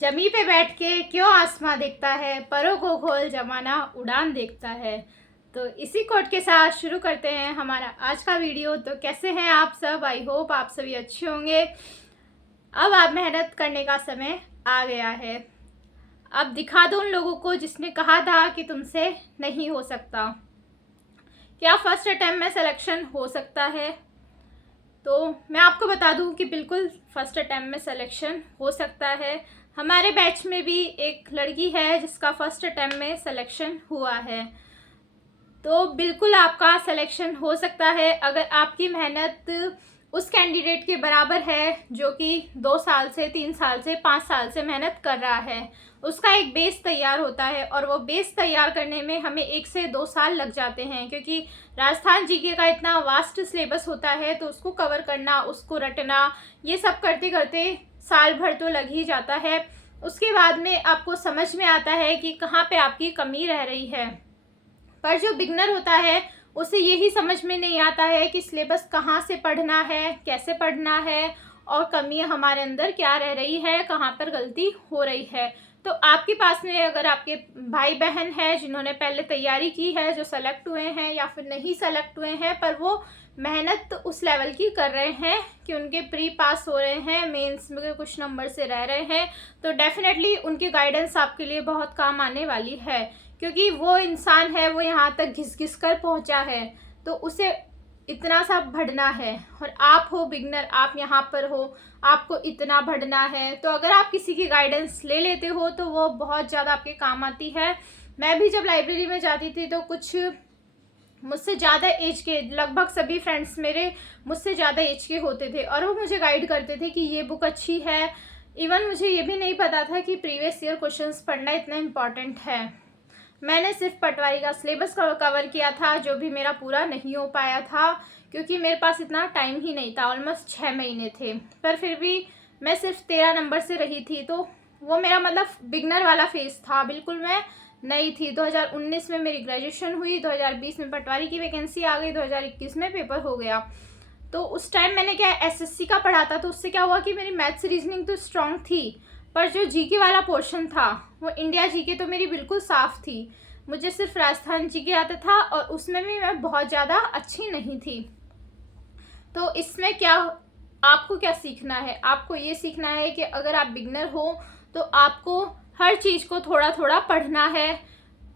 जमी पे बैठ के क्यों आसमां देखता है, परों को खोल जमाना उड़ान देखता है। तो इसी कोट के साथ शुरू करते हैं हमारा आज का वीडियो। तो कैसे हैं आप सब? आई होप आप सभी अच्छे होंगे। अब आप मेहनत करने का समय आ गया है। अब दिखा दो उन लोगों को जिसने कहा था कि तुमसे नहीं हो सकता। क्या फर्स्ट अटेम्प्ट में सिलेक्शन हो सकता है? तो मैं आपको बता दूं कि बिल्कुल फर्स्ट अटेम्प्ट में सिलेक्शन हो सकता है। हमारे बैच में भी एक लड़की है जिसका फर्स्ट अटेम्प्ट में सिलेक्शन हुआ है। तो बिल्कुल आपका सिलेक्शन हो सकता है अगर आपकी मेहनत उस कैंडिडेट के बराबर है जो कि 2 साल से 3 साल से 5 साल से मेहनत कर रहा है। उसका एक बेस तैयार होता है और वो बेस तैयार करने में हमें 1 से 2 साल लग जाते हैं, क्योंकि राजस्थान जीके का इतना वास्ट सिलेबस होता है तो उसको कवर करना, उसको रटना, ये सब करते करते साल भर तो लग ही जाता है। उसके बाद में आपको समझ में आता है कि कहाँ पे आपकी कमी रह रही है। पर जो बिगनर होता है उसे यही समझ में नहीं आता है कि सिलेबस कहाँ से पढ़ना है, कैसे पढ़ना है और कमियाँ हमारे अंदर क्या रह रही है, कहाँ पर गलती हो रही है। तो आपके पास में अगर आपके भाई बहन हैं जिन्होंने पहले तैयारी की है, जो सेलेक्ट हुए हैं या फिर नहीं सेलेक्ट हुए हैं, पर वो मेहनत उस लेवल की कर रहे हैं कि उनके प्री पास हो रहे हैं, मेंस में कुछ नंबर से रह रहे हैं, तो डेफिनेटली उनकी गाइडेंस आपके लिए बहुत काम आने वाली है। क्योंकि वो इंसान है, वो यहाँ तक घिस घिस कर पहुँचा है, तो उसे इतना सा बढ़ना है। और आप हो बिगनर, आप यहाँ पर हो, आपको इतना बढ़ना है। तो अगर आप किसी की गाइडेंस ले लेते हो तो वो बहुत ज़्यादा आपके काम आती है। मैं भी जब लाइब्रेरी में जाती थी तो कुछ मुझसे ज़्यादा एज के, लगभग सभी फ्रेंड्स मेरे मुझसे ज़्यादा एज के होते थे और वो मुझे गाइड करते थे कि ये बुक अच्छी है। इवन मुझे ये भी नहीं पता था कि प्रीवियस ईयर क्वेश्चंस पढ़ना इतना इम्पॉर्टेंट है। मैंने सिर्फ पटवारी का सिलेबस कवर किया था, जो भी मेरा पूरा नहीं हो पाया था क्योंकि मेरे पास इतना टाइम ही नहीं था। ऑलमोस्ट 6 महीने थे, पर फिर भी मैं सिर्फ 13 नंबर से रही थी। तो वो मेरा मतलब बिगनर वाला फेज था, बिल्कुल मैं नई थी। 2019 में मेरी ग्रेजुएशन हुई, 2020 में पटवारी की वैकेंसी आ गई, 2021 में पेपर हो गया। तो उस टाइम मैंने क्या एसएससी का पढ़ा था, तो उससे क्या हुआ कि मेरी मैथ्स रीजनिंग तो स्ट्रांग थी, पर जो जीके वाला पोर्शन था वो इंडिया जीके तो मेरी बिल्कुल साफ़ थी। मुझे सिर्फ राजस्थान जीके आता था और उसमें भी मैं बहुत ज़्यादा अच्छी नहीं थी। तो इसमें क्या, आपको क्या सीखना है? आपको ये सीखना है कि अगर आप बिगनर हो तो आपको हर चीज़ को थोड़ा थोड़ा पढ़ना है।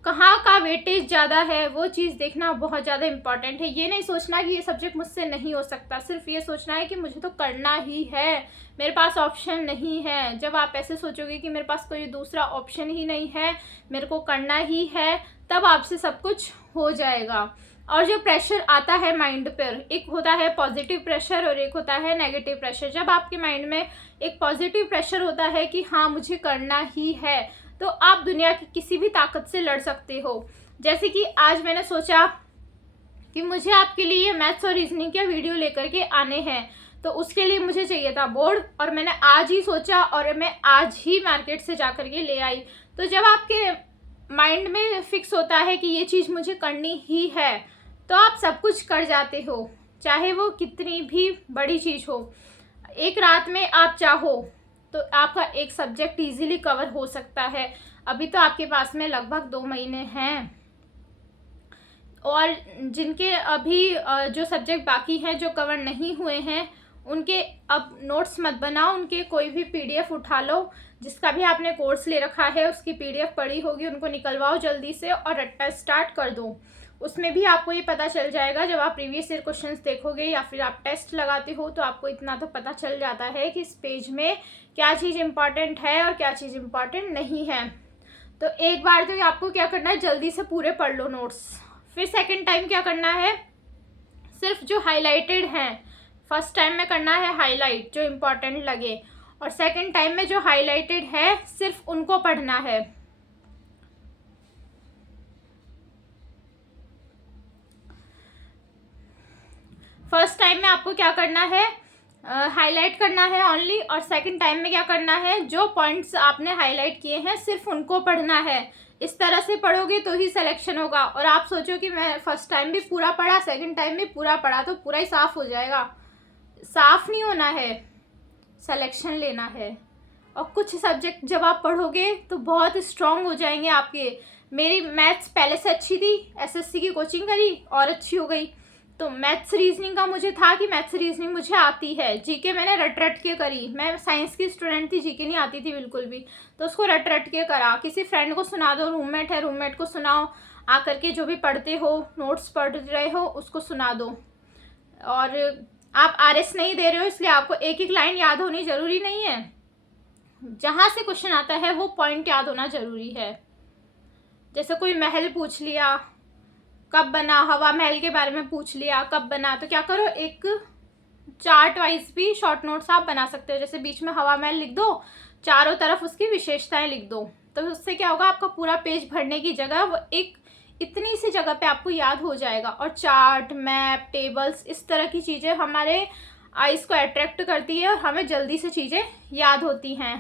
कहाँ का वेटेज ज़्यादा है वो चीज़ देखना बहुत ज़्यादा इम्पॉर्टेंट है। ये नहीं सोचना कि ये सब्जेक्ट मुझसे नहीं हो सकता, सिर्फ ये सोचना है कि मुझे तो करना ही है, मेरे पास ऑप्शन नहीं है। जब आप ऐसे सोचोगे कि मेरे पास कोई दूसरा ऑप्शन ही नहीं है, मेरे को करना ही है, तब आपसे सब कुछ हो जाएगा। और जो प्रेशर आता है माइंड पर, एक होता है पॉजिटिव प्रेशर और एक होता है नेगेटिव प्रेशर। जब आपके माइंड में एक पॉजिटिव प्रेशर होता है कि हाँ मुझे करना ही है, तो आप दुनिया की किसी भी ताकत से लड़ सकते हो। जैसे कि आज मैंने सोचा कि मुझे आपके लिए मैथ्स और रीजनिंग के वीडियो लेकर के आने हैं, तो उसके लिए मुझे चाहिए था बोर्ड, और मैंने आज ही सोचा और मैं आज ही मार्केट से जा कर के ले आई। तो जब आपके माइंड में फिक्स होता है कि ये चीज़ मुझे करनी ही है, तो आप सब कुछ कर जाते हो, चाहे वो कितनी भी बड़ी चीज़ हो। एक रात में आप चाहो तो आपका एक सब्जेक्ट इजीली कवर हो सकता है। अभी तो आपके पास में लगभग 2 महीने हैं, और जिनके अभी जो सब्जेक्ट बाकी हैं, जो कवर नहीं हुए हैं, उनके अब नोट्स मत बनाओ, उनके कोई भी पीडीएफ उठा लो। जिसका भी आपने कोर्स ले रखा है उसकी पीडीएफ पड़ी होगी, उनको निकलवाओ जल्दी से और रट्टा स्टार्ट कर दो। उसमें भी आपको ये पता चल जाएगा, जब आप प्रीवियस ईयर क्वेश्चंस देखोगे या फिर आप टेस्ट लगाते हो तो आपको इतना तो पता चल जाता है कि इस पेज में क्या चीज़ इम्पॉर्टेंट है और क्या चीज़ इम्पॉर्टेंट नहीं है। तो एक बार तो आपको क्या करना है, जल्दी से पूरे पढ़ लो नोट्स। फिर सेकंड टाइम क्या करना है, सिर्फ जो हाईलाइटेड हैं, फर्स्ट टाइम में करना है हाईलाइट जो इम्पॉर्टेंट लगे, और सेकंड टाइम में जो हाईलाइटेड है सिर्फ उनको पढ़ना है। फर्स्ट टाइम में आपको क्या करना है, हाईलाइट करना है ओनली, और सेकंड टाइम में क्या करना है, जो पॉइंट्स आपने हाईलाइट किए हैं सिर्फ उनको पढ़ना है। इस तरह से पढ़ोगे तो ही सिलेक्शन होगा। और आप सोचो कि मैं फर्स्ट टाइम भी पूरा पढ़ा, सेकंड टाइम भी पूरा पढ़ा, तो पूरा ही साफ हो जाएगा। साफ नहीं होना है, सिलेक्शन लेना है। और कुछ सब्जेक्ट जब आप पढ़ोगे तो बहुत स्ट्रांग हो जाएंगे आपके। मेरी मैथ्स पहले से अच्छी थी, एसएससी की कोचिंग करी और अच्छी हो गई। तो मैथ्स रीजनिंग का मुझे था कि मैथ्स रीजनिंग मुझे आती है। जीके मैंने रट रट के करी, मैं साइंस की स्टूडेंट थी, जीके नहीं आती थी बिल्कुल भी, तो उसको रट रट के करा। किसी फ्रेंड को सुना दो, रूममेट है रूममेट को सुनाओ, आकर के जो भी पढ़ते हो, नोट्स पढ़ रहे हो उसको सुना दो। और आप आरएस नहीं दे रहे हो इसलिए आपको एक एक लाइन याद होनी ज़रूरी नहीं है, जहाँ से क्वेश्चन आता है वो पॉइंट याद होना ज़रूरी है। जैसे कोई महल पूछ लिया, कब बना, हवा महल के बारे में पूछ लिया कब बना, तो क्या करो, एक चार्ट वाइज भी शॉर्ट नोट्स आप बना सकते हो। जैसे बीच में हवा महल लिख दो, चारों तरफ उसकी विशेषताएं लिख दो, तो उससे क्या होगा, आपका पूरा पेज भरने की जगह वो एक इतनी सी जगह पे आपको याद हो जाएगा। और चार्ट, मैप, टेबल्स, इस तरह की चीज़ें हमारे आइज़ को अट्रैक्ट करती है और हमें जल्दी से चीज़ें याद होती हैं।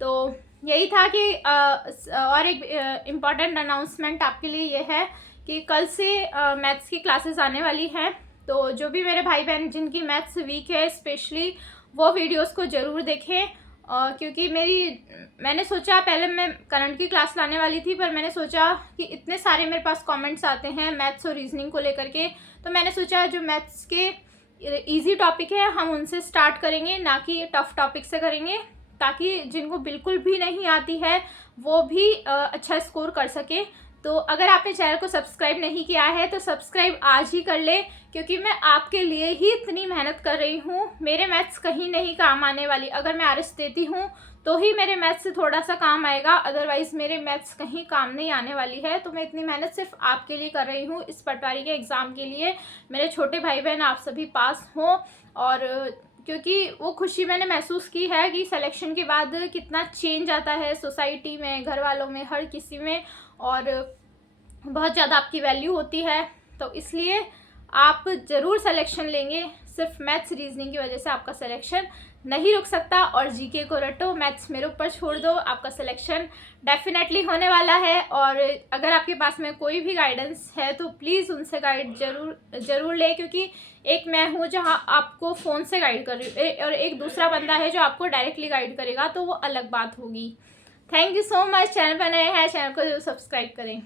तो यही था कि और एक इम्पॉर्टेंट अनाउंसमेंट आपके लिए ये है कि कल से मैथ्स की क्लासेस आने वाली हैं। तो जो भी मेरे भाई बहन जिनकी मैथ्स वीक है स्पेशली, वो वीडियोस को ज़रूर देखें। क्योंकि मैंने सोचा, पहले मैं करंट की क्लास लाने वाली थी, पर मैंने सोचा कि इतने सारे मेरे पास कमेंट्स आते हैं मैथ्स और रीजनिंग को लेकर के, तो मैंने सोचा जो मैथ्स के इजी टॉपिक है हम उनसे स्टार्ट करेंगे, ना कि टफ़ टॉपिक से करेंगे, ताकि जिनको बिल्कुल भी नहीं आती है वो भी अच्छा स्कोर कर सके। तो अगर आपने चैनल को सब्सक्राइब नहीं किया है तो सब्सक्राइब आज ही कर ले, क्योंकि मैं आपके लिए ही इतनी मेहनत कर रही हूँ। मेरे मैथ्स कहीं नहीं काम आने वाली, अगर मैं आरएस देती हूँ तो ही मेरे मैथ्स से थोड़ा सा काम आएगा, अदरवाइज़ मेरे मैथ्स कहीं काम नहीं आने वाली है। तो मैं इतनी मेहनत सिर्फ आपके लिए कर रही हूँ, इस पटवारी के एग्ज़ाम के लिए। मेरे छोटे भाई बहन आप सभी पास हों, और क्योंकि वो खुशी मैंने महसूस की है कि सिलेक्शन के बाद कितना चेंज आता है सोसाइटी में, घर वालों में, हर किसी में, और बहुत ज़्यादा आपकी वैल्यू होती है। तो इसलिए आप ज़रूर सिलेक्शन लेंगे, सिर्फ मैथ्स रीजनिंग की वजह से आपका सिलेक्शन नहीं रुक सकता। और जीके को रटो, मैथ्स मेरे ऊपर छोड़ दो, आपका सिलेक्शन डेफिनेटली होने वाला है। और अगर आपके पास में कोई भी गाइडेंस है तो प्लीज़ उनसे गाइड ज़रूर ले, क्योंकि एक मैं हूँ जहाँ आपको फ़ोन से गाइड कर रही हूँ और एक दूसरा बंदा है जो आपको डायरेक्टली गाइड करेगा, तो वो अलग बात होगी। Thank you so much. Channel पर नए हैं, चैनल को सब्सक्राइब करें।